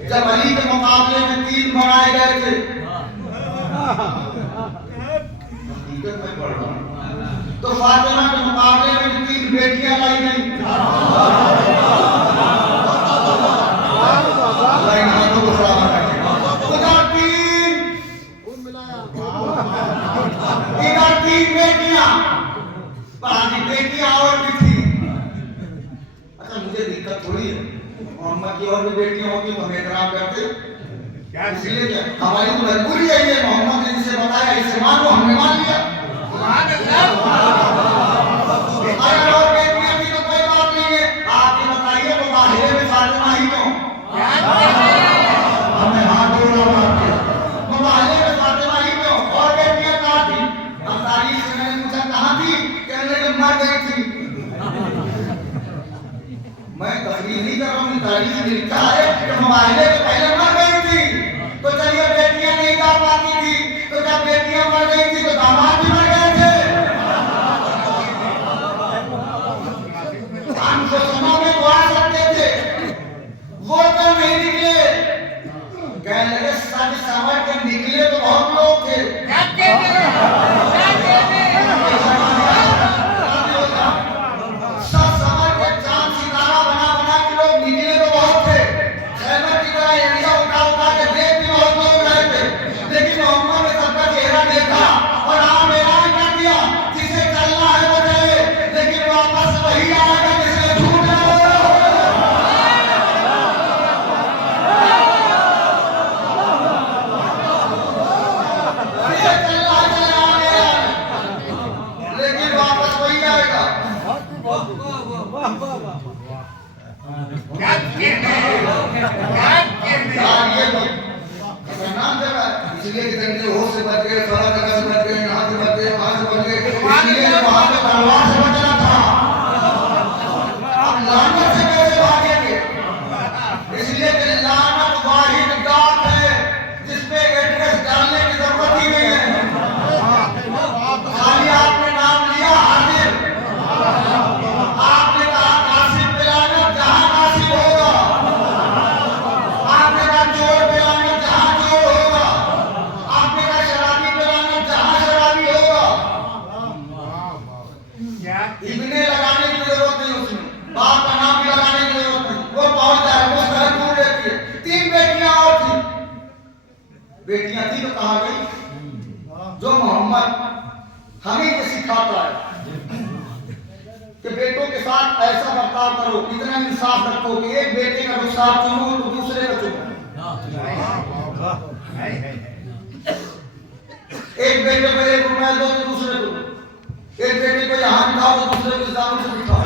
जब अली के मुकाबले में 3 बनाए गए थे, हकीकत में पढ़ रहा हूं, तो फातिमा के मुकाबले में 3 बेटियां लाई गई। इधर 3 बेटियां, बेटियां और भी थी। अच्छा मुझे दिक्कत थोड़ी है, मोहम्मद की और भी बेटियां होती तो हम एहतराम करते क्या, इसलिए क्या हमारी तो मजबूरी है, ये मोहम्मद ने जिसे बताया इसे मानो, हमने मान लिया। अगर और बेटियां थी तो कोई बात नहीं है, आप ये बताइए वो बाहरे में फातिमा ही क्यों? हमने हाथ जोड़ा वो बाहरे में फातिमा ही क्यों? और बेटियां कहाँ थी? अंसारी से मैंने पूछा कहाँ थी, कहने लगे मर गई थी। मैं तकरीर नहीं कर रहा हूँ, तारीख में लिखा है कि मुबाहिले से पहले मर गई थी। तो चलिए बेटियां नहीं जा पाती थी, तो जब बेटियां मर गई थी तो दामाद भी मर गए थे। हम तो समय में दुआ करते थे, वो तो नहीं निकले। कहने लगे सच समझ के निकले तो बहुत लोग थे। बेटियां थी तो कहां गई? जो मोहम्मद हमें ये सिखाता है कि बेटों के साथ ऐसा बर्ताव करो, इतना इंसाफ रखो कि एक बेटे का रुखसार चुनो तो दूसरे का चुनो। एक बेटे को 1 रुपया दो तो दूसरे को दो, एक बेटे को यहाँ बिठाओ तो दूसरे को इस्लाम से बिठाओ।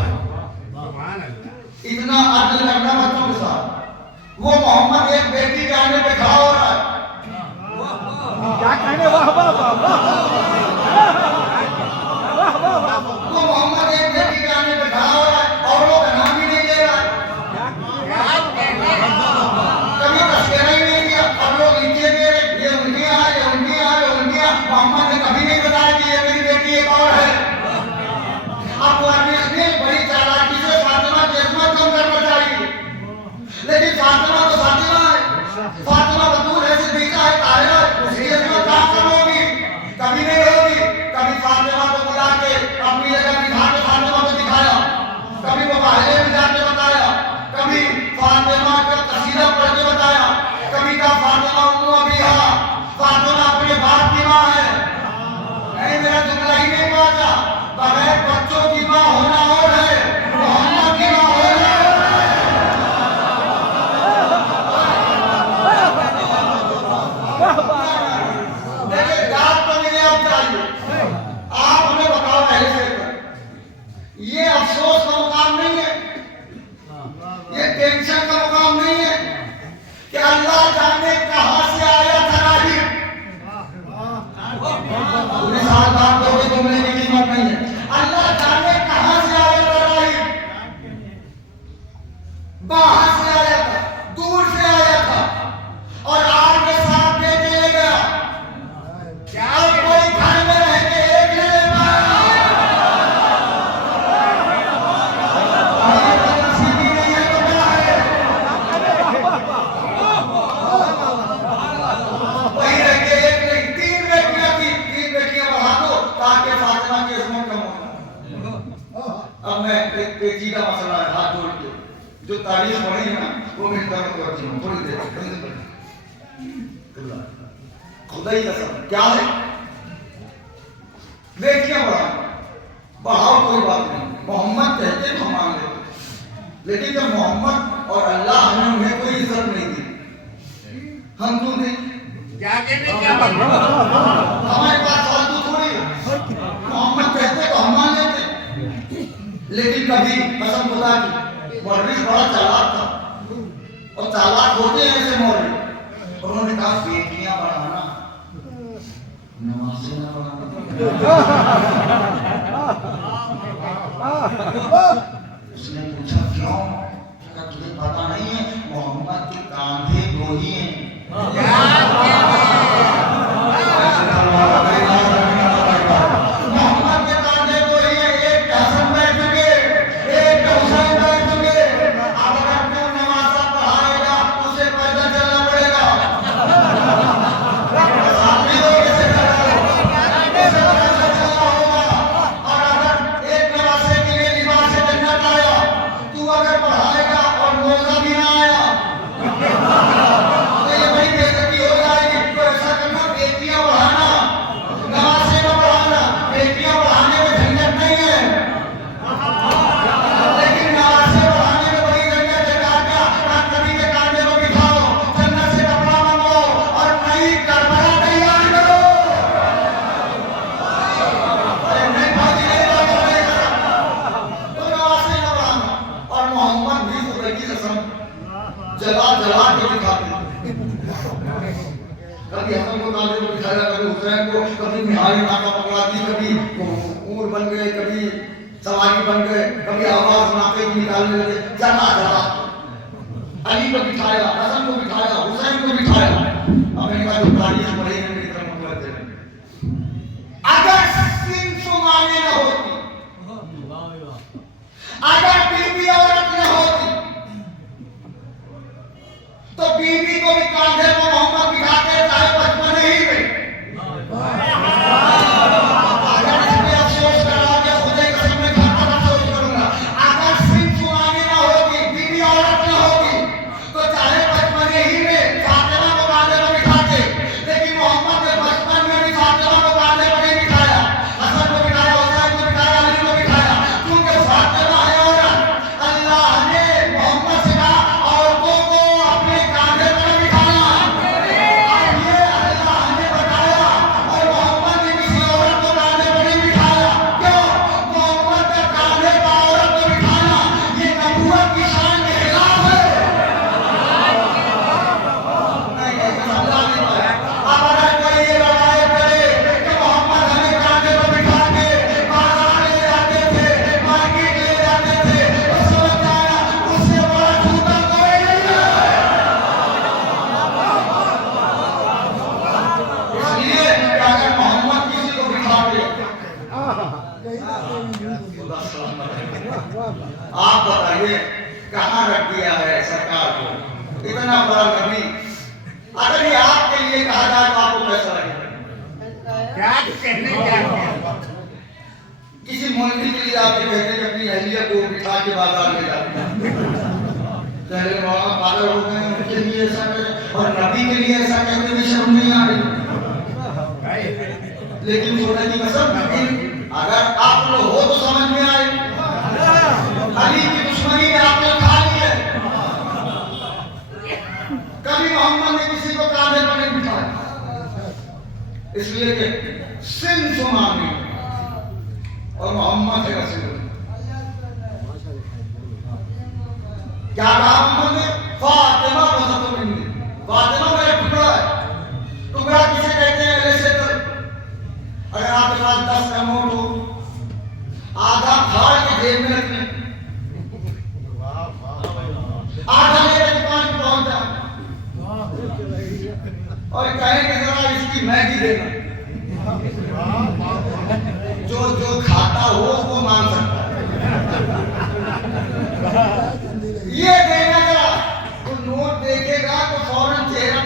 इतना अदल करना बच्चों के साथ। वो मोहम्मद एक बेटी के आने पे खड़ा हो रहा है, क्या कहने, वाह वाह वाह वाह। वो मोहम्मद एक बेटी के आने पे खड़ा हो रहा है और वो नाम भी नहीं ले रहा है, कभी तस्करा ही नहीं किया। अब लोग नीचे दे रहे, ये उनकी यहाँ, ये उनकी यहाँ, ये उनकी यहाँ। मोहम्मद ने कभी नहीं बताया कि ये मेरी बेटी एक और है। अब वो अपने बड़ी चालाकी से फातिमा की इस्मत कम करना चाहिए, लेकिन फातिमा तो फातिमा है, फातिमा बतूल है, सिद्दीका है, ताहिरा है, उसकी इस्मत क्या करोगी? कभी नहीं होगी। कभी फातिमा को बुला के अपनी जगह बिठा के फातिमा को दिखाया, कभी वो बाहरे में जाके बताया, कभी फातिमा का कसीदा पढ़ के बताया, कभी का फातिमा उम्मु अबीहा, फातिमा अपने बाप की माँ है। नहीं, मेरा जुमला ही नहीं पहुंचा। बगैर बच्चों की माँ होना और है, मोहम्मद की माँ होना देखिए, दाद तो मुझे अब चाहिए। आप हमें बताओ पहले से, ये अफसोस का मुकाम नहीं है, ये टेंशन का मुकाम नहीं है कि अल्लाह जाने कहां से आया था राही। पूरे साल काम करोगे तो मिलने की कीमत नहीं है। अल्लाह जाने कहां से आया था राही, बाहर से आया था, दूर से आया था, और आग के साथ बेटे ले गया। क्या कोई घर में रह के एक ले लेता है? सीधी नहीं है तो क्या है? जो तारीफ पढ़ी है ना वो मेरी तरफ करती हूँ थोड़ी देर खुदा ही कसम क्या है बेटियां बढ़ाओ कोई बात नहीं मोहम्मद कहते हम मान लेते लेकिन जब मोहम्मद और अल्लाह ने उन्हें कोई इज्जत नहीं दी हम क्यों नहीं क्या कहने क्या हमारे पास फालतू थोड़ी है मोहम्मद कहते तो हम मान लेते लेकिन कभी कसम खुदा की मौलवी बड़ा चालाक था और चालाक होते हैं ऐसे मौलवी उन्होंने कहा बेटियां बढ़ाना नमाज़ें ना बढ़ाना उसने पूछा क्यों क्या तुझे पता नहीं है मोहम्मद के कांधे दो ही हैं मोहम्मद के कांधे दो ही हैं एक हसन बैठ चुके एक हुसैन बैठ चुके अब अगर तू नमाज़ पढ़ाएगा उसे पैदल चलना पड़ेगा साथी लोग ऐसे कर रहे हैं उसे पैदल चलना होगा और अगर एक नमाज़े के लिए लिबास जन्नत आया तू अगर पढ़ाएगा और मौका भी ना आया तो ये बड़ी बेइज्जती हो जाएगी तो ऐसा करना बेटियां बढ़ाना नमाज़ें ना बढ़ाना बेटियां बढ़ाने में झंझट नहीं है लेकिन नमाज़ें बढ़ाने में बड़ी झंझट है क्या नबी के कांधे को बिठाओ जन्नत से कपड़ा मंगवाओ और नई करबला तैयार करो अरे नहीं भाजी नहीं तो नमाज़ें ना बढ़ाना और मोहम्मद भी खुदा की कसम जला जला के दिखाते कभी हसन को कांधे पर बिठाया कभी हुसैन को कभी निहारी नाका पकड़ाती कभी ऊर बन गए कभी सवारी बन गए कभी आवाज नाके को निकालने लगे जला जला अली को बिठाया हसन को बिठाया हुसैन को बिठाया अमेरिका जो तारीफ पढ़ी है मेरी तरफ मुतवज्जे है अगर सिन सुमाने न होती अगर बीबी औरत न होती तो बीबी को भी कांधे पर मोहम्मद बिठाते चाहे बचपन ही में अगर इसमें अफसोस करा के खुदे कसम में खाता अफसोस करूंगा अगर सिन सुहानी ना होगी बीबी औरत ना होगी तो चाहे बचपन ही में फातिमा को कांधे पर बिठाते लेकिन मोहम्मद ने बचपन में भी फातिमा को कांधे पर नहीं बिठाया हसन को बिठाया हुसैन को बिठाया अली को बिठाया क्योंकि फातिमा है औरत अल्लाह ने मोहम्मद से कहा औरतों को अपने कांधे पर बिठाना और ये अल्लाह ने बताया और मोहम्मद ने किसी औरत को कांधे पर नहीं बिठाया क्यों मोहम्मद के कांधे पर औरत को बिठाना ये नबूवत की शान के खिलाफ है नहीं अल्लाह ने बताया अब अगर कोई ये रवायत करे कि मोहम्मद हमें कांधे पर बिठा के बाजार ले जाते थे मार्केट ले जाते थे तो समझ जाना उससे बड़ा झूठा कोई नहीं है इसलिए कि अगर मोहम्मद किसी को बिठाते आप बताइए कहाँ रख दिया है सरकार को इतना बड़ा नबी अगर ये आपके लिए कहा जाए तो आपको कैसा लगेगा क्या कहने क्या किसी मौलवी के लिए आप ये कहते हैं कि अपनी अहलिया को बिठा के बाजार ले जाते हैं पहले मौलाना पागल हो गए उनके लिए ऐसा करें और नबी के लिए ऐसा कहते हुए शर्म नहीं आ रही लेकिन खुदा की कसम अगर आप लोग हो तो समझ में आए अली की दुश्मनी में आपने खा ली है कभी मोहम्मद ने किसी को कांधे पर नहीं बिठाया इसलिए कि सिन सुमानी और मोहम्मद है रसूल क्या कहा मोहम्मद ने फातिमा बसतो मिन्नी फातिमा मेरा टुकड़ा है टुकड़ा किसे कहते हैं ऐसे तो अगर आपके पास 10 का नोट हो आधा फाड़ के जेब में रख लें आधा लेकर दुकान पे पहुंच जाए और कहें कि जरा इसकी मैगी देना जो जो खाता हो वो मांग सकता है ये देना जरा तो नोट देखेगा तो फौरन चेहरा